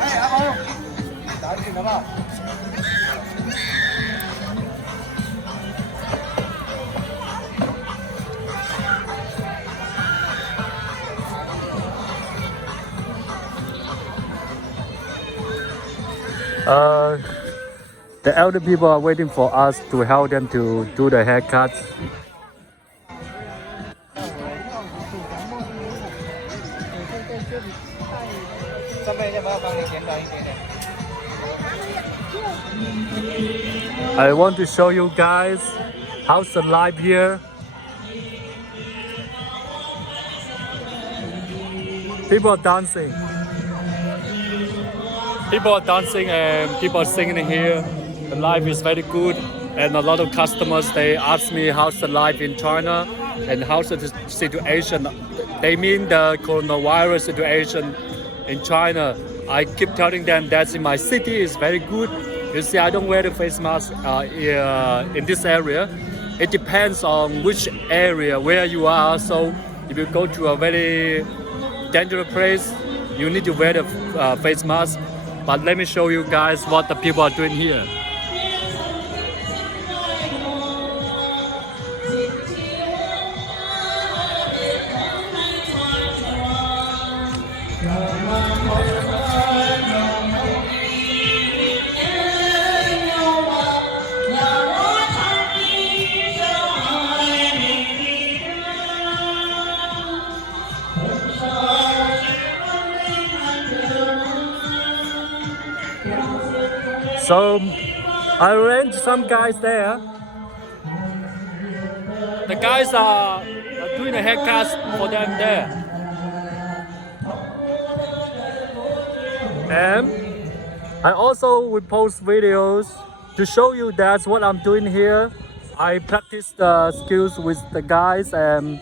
哎，阿豪，打紧了吧？The elder people are waiting for us to help them to do the haircut. 这边要不要帮你简短一点点 I want to show you guys how's the life here. People are dancing. People are dancing and people are singing here. The life is very good, and a lot of customers they ask me how's the life in China and how's the situation. They mean the coronavirus situation in China. I keep telling them that in my city is very good. You see, I don't wear the face mask in this area. It depends on which area where you are. So if you go to a very dangerous place, you need to wear the face mask. But let me show you guys what the people are doing here. So I arranged some guys there. The guys are doing a haircut for them there. And I also will post videos to show you that's what I'm doing here. I practice the skills with the guys, and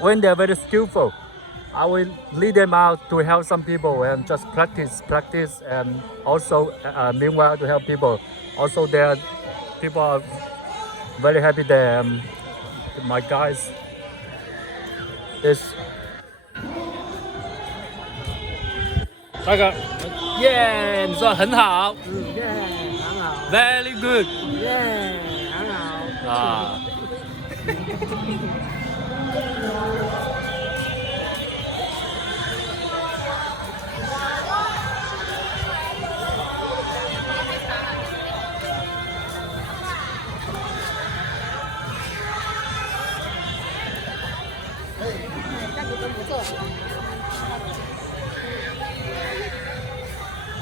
when they're very skillful, I will lead them out to help some people and just practice, and also meanwhile to help people. Also, there people are very happy that my guys is 那个耶，你说很好，耶，很好。 very good， 耶，很好。啊。这样子真不错。